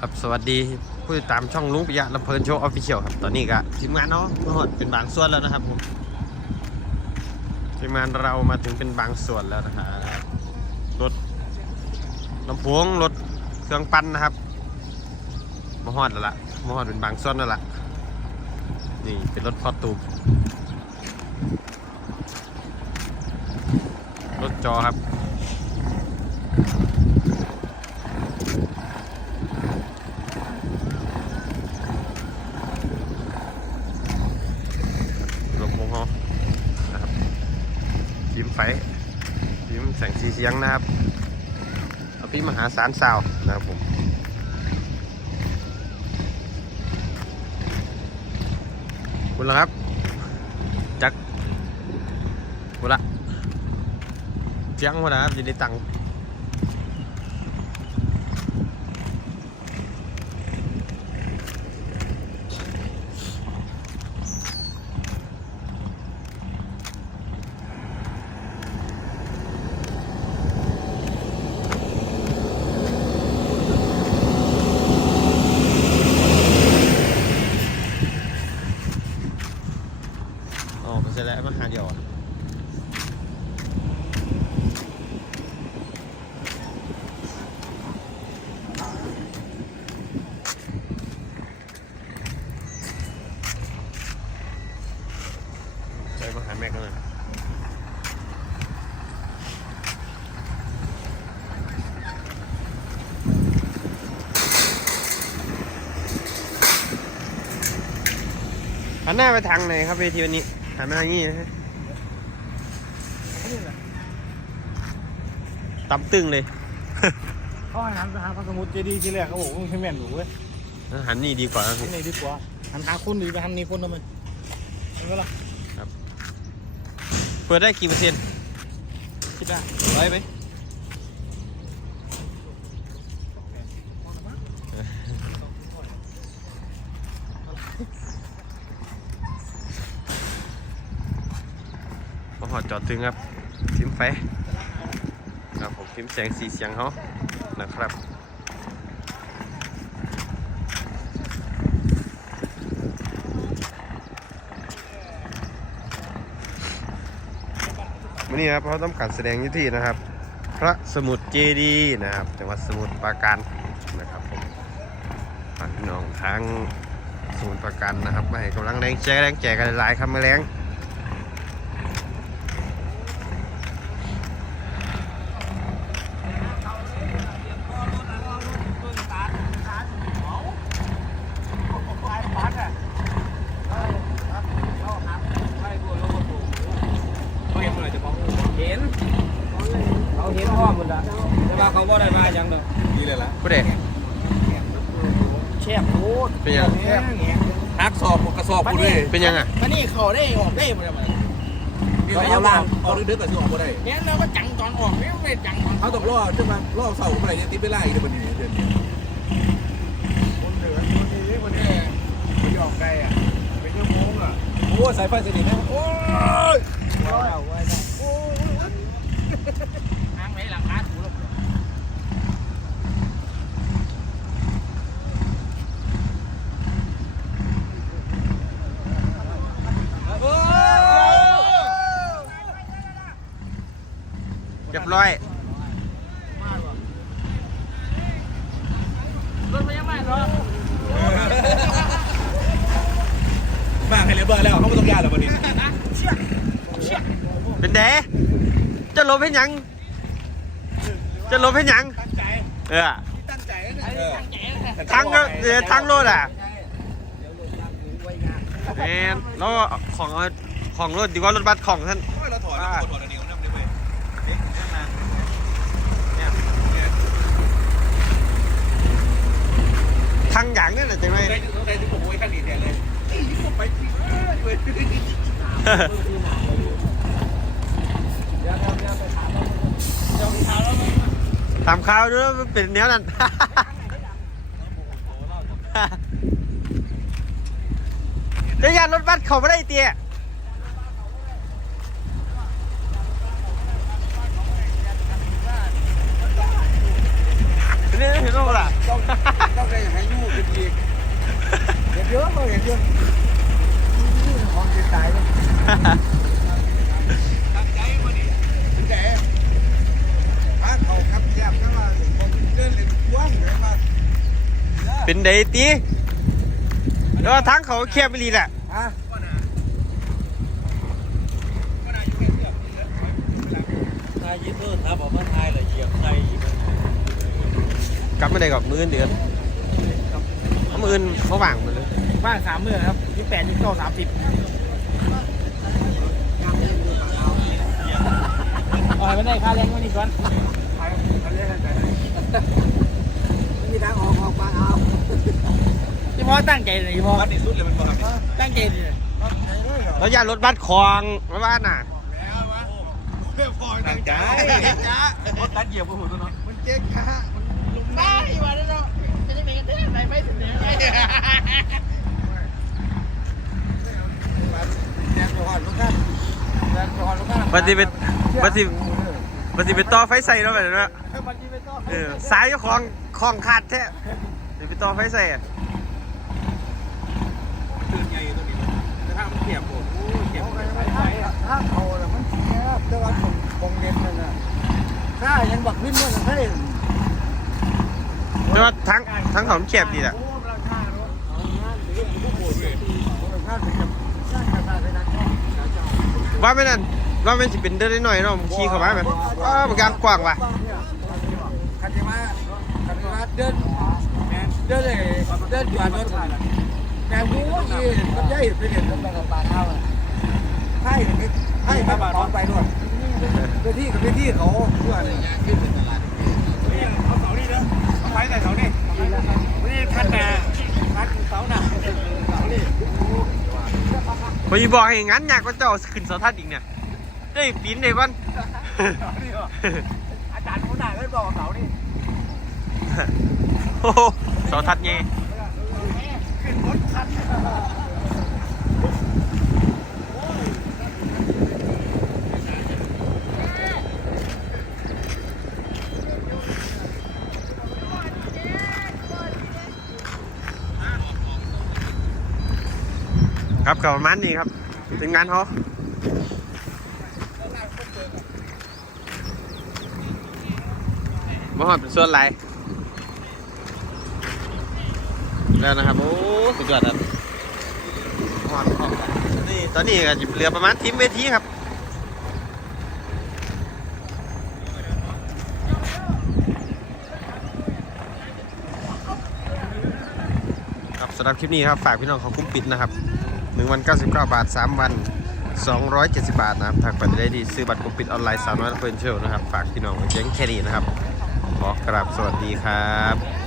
ครับสวัสดีผู้ติดตามช่องลุงปิยะลำเพลินโชว์ออฟฟิเชียลครับ ตอนนี้ก็ทีมงานเนาะมาหมดเป็นบางส่วนแล้วนะครับผมทีมงานเรามาถึงเป็นบางส่วนแล้วนะครับรถลำโพงรถเครื่องปั้นนะครับมาฮอดแล้วล่ะมาฮอดเป็นบางส่วนแล้วล่ะนี่เป็นรถพอตูมรถจอครับ ลำโพงเขานะครับยิ้ม ไฟยิ้มแสงสีเสียงนะครับเอาพี่มหาสารสาวนะครับผมคุณละครับ จักคุณละเจียงคุณนะครับยินดีตังค์อ๋อไม่ใช่แล้วมาหาเดียวอะไป มาหาแม็กกันเลยหันหน้าไปทางไหนครับเวทีวันนี้หันมาทางนี้นะฮะต่ำตึงเลย เขาให้หันไปหาพระสมุทรเจดีย์ที่แรกเขาบอกว่ามันใช่แม่นหรือเว้ยหันนี่ดีกว่านะหัพี่นนี่ดีกว่าหันหาคนดีไปหันนี่คนทำไมเห็นไหมล่ะ เปิดได้กี่เปอร์เซ็นต์คิดได้ร้อยไหมพอหอจอดถึงครับทิมไฟครับผมทิมแสงสีเสียงเขานะครับ วันนี้ครับเขาต้องการแสดงยุที่นะครับ พระสมุทรเจดีย์นะครับจังหวัดสมุทรปราการนะครับผมฝากพี่น้องทางสมุทรปราการนะครับมาให้กำลังแรงแจแรงแจกันหลายคำมาแรง เห็นเขาเห็นพ่อหมดละแต่ ว่าเขาบ่ได้มาอย่างเดียวนี่เลยล่ะผู้ใดแช่โคตรเป็นยังแช่แง่ฮักสอบกระสอบกูด้วยเป็นยังอะมันนี่เขาได้ออกได้หมดเลยนี่เอาล่างเอาดึกๆกับที่ออกมาได้เนี่ยเราก็จังตอนออกไม่เป็นจังตอนเขาต้องรอใช่ไหมรอเสาร์ไปเนี่ยติดไปไล่เดี๋ยววันนี้เดือนนี้คนเหนือคนนี้คนนี้ไม่ออกได้อะเป็นชั่วโมงอะโอ้สายไฟสนิทนะโอ้ยว้าวว้าวโอ้ยทางไหนหลังคาถูลง เรียบร้อยรถไม่ยังไม่หรอบ้างให้เรียบร้อยแล้วเขาไม่ต้องยาแล้ววันนี้เป็นเดจะลบให้หยัง จะลบให้หยัง ตั้งใจเออตั้งใจนะตั้งใจนะทั้งก็เออทั้งรถอะแมนแล้วของเอาของรถดีกว่ารถบัสของท่านเราถอดเราถอดอันนี้น้ำได้ไหมเด็กขึ้นมา ทางอย่างนี่แหละใช่ไหมใครใครถึงบอกวยข้างนี้เนี่ยเลยนี่ผมไปที่เว้ยทำข่าวด้วยมันเป็นแนวนั้นเดี๋ยวยานรถบัสเขาไม่ได้เตี้ย นี่เห็นไหมล่ะ ต้องต้องได้ให้ยู่กันอีกเห็นเยอะเลยเห็นเยอะของจิตใจเลยตั้งใจมาดิตั้งใจถ้าเขาขับแยบถ้าว่าผมเดินเล่นกว้างเลยมา เป็นไดตีแล้วาทั้งเขาเคียบไปรีแหละฮะนายยิ้มเออครับบอกว่าทายละเอียดใจอีกกลับไม่ได้กับมืออนเดือนเอามืออนเขาว่างหมดเลยบ้านสามเมื่อครับยี่แปดยี่เก้าสามสิบเอาให้มันได้ค่าแรงวันนี้ก่อน ม่มีทางออกออกมาเอาพี่พ่อตั้งใจเลยพี่พ่อวัดที่สุดเลยมันบอกครับตั้งใจเลยแล้วยารถบัสคลองมาบ้านน่ะแล้ววะเพื่อพอตั้งใจจ้ารถตัดเหยียบหัวตัวน้องมันเจ๊กฮะมันลุมได้มาแล้วเนาะจะได้เป็นกันได้ไหนไม่ถึงไหนแนวหอดลูกท่านแนวหอดลูกท่านปฏิ เป็นปฏิปฏิเป็นต่อไฟใส่แล้วแบบนั้นนะมันสิไปต่อเออสายของของขาดแท้เดี๋ยวไปต่อไฟใส่อะตื่นใหญ่ตัวนี้แต่ถ้ามันเขียบผมเขียบถ้าเขาแล้วมันเขียบแต่ว่าผมคงเล่นนั่นน่ะถ้ายังบักวิ่งมันให้แต่ว่าทั้งทั้งของเขียบดีแหละโอ้ราคารถเอางานหรือผู้ป่น เป็นงานกรายไปนั้นว่าไม่นั่นว่าไม่สิเป็นเดินได้หน่อยเนาะมึงขี่เข้ามาไหมอ้าวมันกลางกว้างว่ะคันจะมาคันจะมาเดินเดินเลยเดินจอดรถแต่กูอีมันใหญ่ไปเด็ดไปกับปลาเท้าให้ให้มาบ้านไปด้วยไปที่กับไปที่เขาเพื่อนขึ้นเป็นตลาดเอาเสานี่เด้อเอาไว้แต่เสานี่นี่ท่านนาท่านเสาหน้าเสานี่พอดีบอกให้งั้นอยากก็เจ้าขึ้นเสาทัดอีกเนี่ย ได้ปีนได้ก่อนอาจารย์คนไหนได้บอกเสานี่โอ้โหเสาทัดไงขึ้นรถคันครับกับประมาณนี้ครับถึงงานเขา มาหอดเป็นส่วนไรแล้วนะครับ โอ้สุดยอดครับหอดหอดนี่ตอนนี้ก็จะเหลือประมาณทีมเวทีครับสำหรับคลิปนี้ครับ ฝากพี่น้องของคุ้มปิดนะครับ1วัน 99 บาท 3 วัน 270 บาทนะครับทางปัตได้ดี ซื้อบัตรคุ้มปิดออนไลน์สาวน้อยและเพื่อนเชลนะครับ ฝากพี่น้องเจ๊งแค่นี้นะครับ ขอกราบสวัสดีครับ